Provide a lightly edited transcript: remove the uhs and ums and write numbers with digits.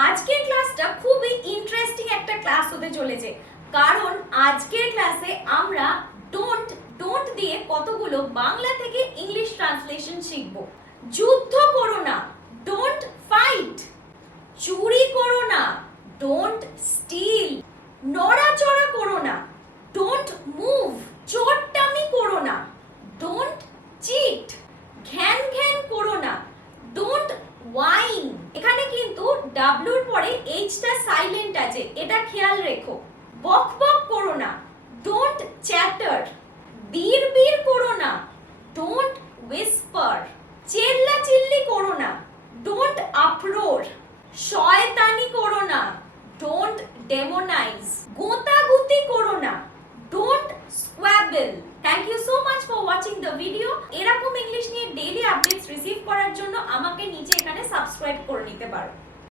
আজকের ক্লাসটা খুবই ইন্টারেস্টিং একটা ক্লাস হতে চলেছে, কারণ আজকের ক্লাসে আমরা ডোন্ট দিয়ে কতগুলো বাংলা থেকে ইংলিশ ট্রান্সলেশন শিখব। যুদ্ধ করো না, ডোন্ট ফাইট। চুরি করো না, ডোন্ট স্টিল। নড়াচড়া করো না, ডোন্ট মুভ। চোটটামি করো না, ডোন্ট চিট। ঘ্যান ঘ্যান করো না, ডোন্ট ওয়াইন। এখানে কিন্তু ডাব্লিউর পরে এইচটা সাইলেন্ট আছে, এটা খেয়াল রেখো। বক বক করো না, ডোন্ট চ্যাটার। বীর বীর করো না, ডোন্ট উইসপার। চিল্লাচিল্লি করো না, ডোন্ট আপ্রোর। শয়তানি করো না, ডোন্ট ডেমোনাইজ। গোতাগুতি করো না, don't squabble. Thank you so much for watching the video. এরকম ইংলিশ নিয়ে ডেইলি আপডেটস রিসিভ করার জন্য আমাকে নিচে এখানে সাবস্ক্রাইব করে নিতে পারো।